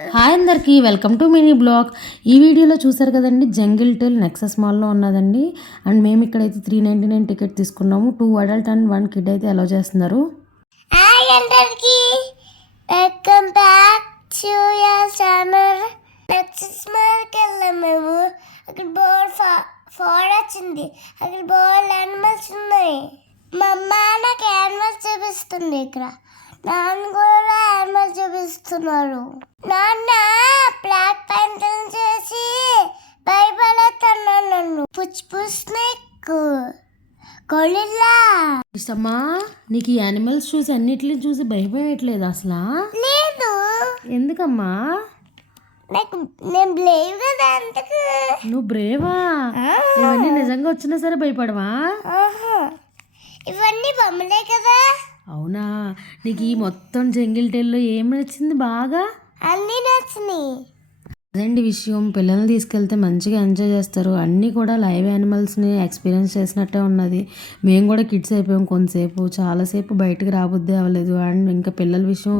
Hi అందరికీ welcome to mini blog. ఈ వీడియోలో చూసారు కదండి, జంగిల్ టెల్ నెక్సస్ మాల్లో ఉన్నదండి. అండ్ మేము ఇక్కడైతే 399 టికెట్ తీసుకున్నాము. 2 అడల్ట్ అండ్ 1 కిడ్ అయితే అలౌ చేస్తున్నారు. హాయ్ అందరికీ, welcome back to your channel. Nexus మాల్కి వెళ్ళాం మేము. అక్కడ బోర్డ్ ఫోర్ వచ్చింది. అక్కడ బోర్డ్ యానిమల్స్ ఉన్నాయి. మా అమ్మ నాకు యానిమల్స్ చూపిస్తుంది. ఇక్కడ నాన్న కూడా యానిమల్స్ చూపిస్తున్నారు. నాన్న బ్లాక్ ప్యాంటర్ చేసి భయపడుతున్నాను. నన్ను పుచ్ పుచ్ స్నేక్ గొరిల్లా. ఇష్టమ్మా, నీకు ఈ యానిమల్స్ చూసి అన్నిటిని చూసి భయపడట్లేదు అసలు? లేదు. ఎందుకమ్మా? నేను బ్రేవ్ కదా, అందుకు. నువ్వు బ్రేవా? ఇవన్నీ నిజంగా వచ్చినా సరే భయపడవా? ఇవన్నీ బొమ్మలే కదా. అవునా? నీకు ఈ మొత్తం జంగిల్ టెల్లో ఏం నచ్చింది బాగా? అన్నీ నచ్చినాయి. అదండి విషయం. పిల్లల్ని తీసుకెళ్తే మంచిగా ఎంజాయ్ చేస్తారు. అన్నీ కూడా లైవ్ యానిమల్స్ని ఎక్స్పీరియన్స్ చేసినట్టే ఉన్నది. మేము కూడా కిడ్స్ అయిపోయాం కొంతసేపు. చాలాసేపు బయటకు రాబుద్దే అవ్వలేదు. అండ్ ఇంకా పిల్లల విషయం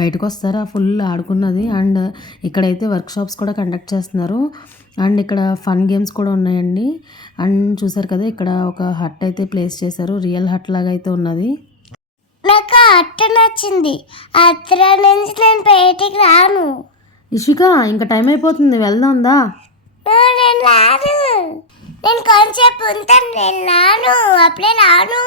బయటకు వస్తారా ఫుల్ ఆడుకున్నది. అండ్ ఇక్కడైతే వర్క్షాప్స్ కూడా కండక్ట్ చేస్తున్నారు. అండ్ ఇక్కడ ఫన్ గేమ్స్ కూడా ఉన్నాయండి. అండ్ చూసారు కదా, ఇక్కడ ఒక హట్ అయితే ప్లేస్ చేశారు. రియల్ హట్ లాగా అయితే ఉన్నది. నాకు అట్ట నచ్చింది. అత్ర నుంచి నేను బయటికి రాను. ఇషిక, ఇంకా టైం అయిపోతుంది, వెళ్దాందా? నేను రాను. నేను కొంచెంసేపు ఉంటాను. నేను రాను, అప్పుడే రాను.